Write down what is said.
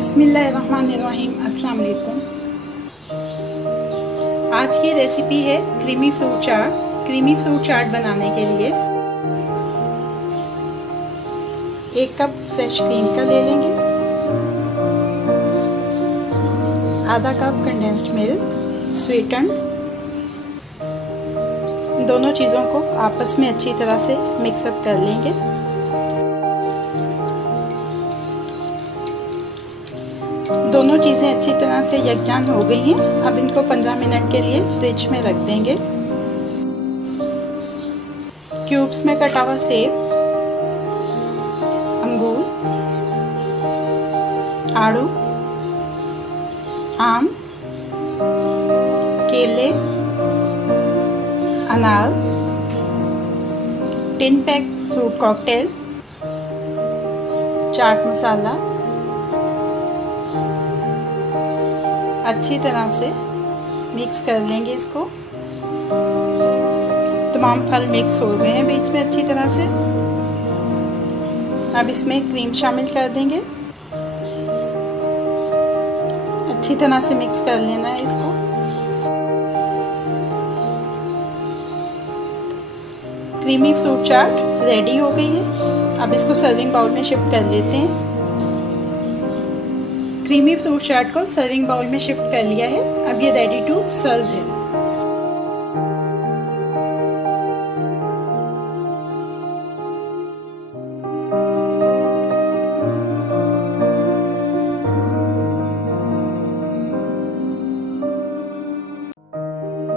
बिस्मिल्लाहिर्रहमानिर्रहीम। अस्सलाम वालेकुम। आज की रेसिपी है क्रीमी फ्रूट चाट। क्रीमी फ्रूट चाट बनाने के लिए 1 कप फ्रेश क्रीम का ले लेंगे, आधा कप कंडेंस्ड मिल्क स्वीटन। दोनों चीज़ों को आपस में अच्छी तरह से मिक्सअप कर लेंगे। दोनों चीज़ें अच्छी तरह से यकजान हो गई हैं। अब इनको 15 मिनट के लिए फ्रिज में रख देंगे। क्यूब्स में कटा हुआ सेब, अंगूर, आड़ू, आम, केले, अनार, tin pack fruit cocktail, chaat masala, अच्छी तरह से मिक्स कर लेंगे इसको। तमाम फल मिक्स हो गए हैं बीच में अच्छी तरह से। अब इसमें क्रीम शामिल कर देंगे। अच्छी तरह से मिक्स कर लेना है इसको। क्रीमी फ्रूट चाट रेडी हो गई है। अब इसको सर्विंग बाउल में शिफ्ट कर लेते हैं। क्रीमी फ्रूट चाट को सर्विंग बाउल में शिफ्ट कर लिया है। अब ये रेडी टू सर्व है।